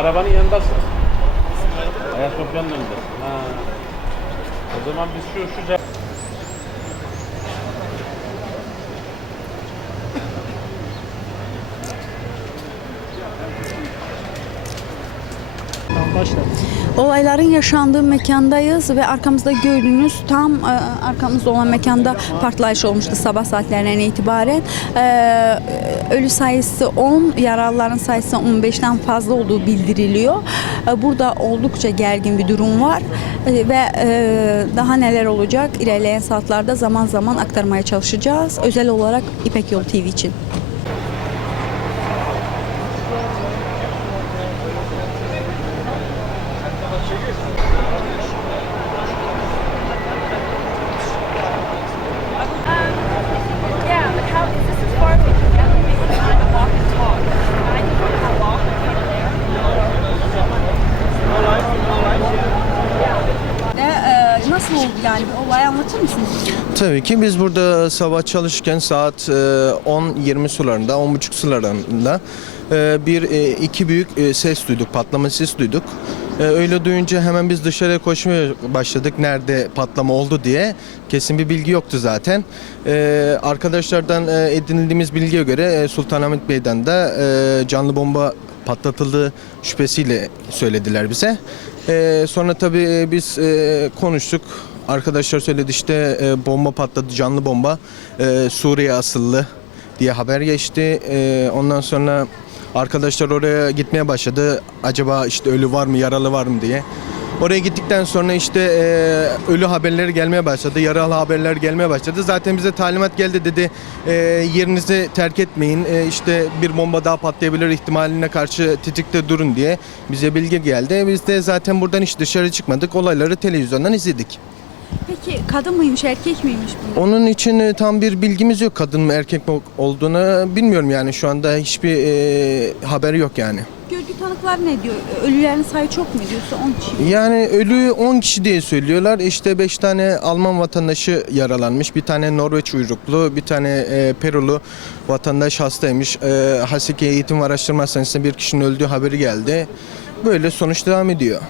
Arabanın yanındasın. Ayasofya'nın önünde. Ha. O zaman biz şu şu Olayların yaşandığı mekandayız ve arkamızda gördüğünüz tam e, arkamızda olan mekanda partlayış olmuştu sabah saatlerinden itibaren. E, ölü sayısı 10, yaralıların sayısı 15'ten fazla olduğu bildiriliyor. E, burada oldukça gergin bir durum var ve daha neler olacak ilerleyen saatlerde zaman zaman aktarmaya çalışacağız. Özel olarak İpek Yolu TV için. Nasıl oldu yani bir olayı anlatır mısınız? Tabii ki biz burada sabah çalışırken saat e, 10-20 sularında, 10.30 sularında e, bir e, iki büyük e, ses duyduk, patlama sesi duyduk. E, Öyle duyunca hemen biz dışarıya koşmaya başladık nerede patlama oldu diye. Kesin bir bilgi yoktu zaten. E, Arkadaşlardan e, edinildiğimiz bilgiye göre e, Sultanahmet Bey'den de e, canlı bomba patlatıldığı şüphesiyle söylediler bize. E, Sonra tabii biz e, konuştuk. Arkadaşlar söyledi işte e, bomba patladı canlı bomba e, Suriye asıllı diye haber geçti. E, ondan sonra arkadaşlar oraya gitmeye başladı. Acaba işte ölü var mı yaralı var mı diye. Oraya gittikten sonra işte e, ölü haberleri gelmeye başladı, yaralı haberler gelmeye başladı. Zaten bize talimat geldi dedi e, yerinizi terk etmeyin, e, işte bir bomba daha patlayabilir ihtimaline karşı tetikte durun diye bize bilgi geldi. Biz de zaten buradan hiç dışarı çıkmadık, olayları televizyondan izledik. Peki kadın mıymış erkek miymiş bunlar? Onun için e, tam bir bilgimiz yok kadın mı erkek mi olduğunu bilmiyorum yani şu anda hiçbir e, haberi yok yani. Görgü tanıklar ne diyor? Ölülerin sayı çok mu diyorsa 10 kişi mi? Yani ölü 10 kişi diye söylüyorlar. İşte 5 tane Alman vatandaşı yaralanmış. Bir tane Norveç uyruklu, bir tane e, Perulu vatandaş hastaymış. E, Haseki Eğitim ve Araştırma Hastanesi'nde bir kişinin öldüğü haberi geldi. Böyle sonuç devam ediyor.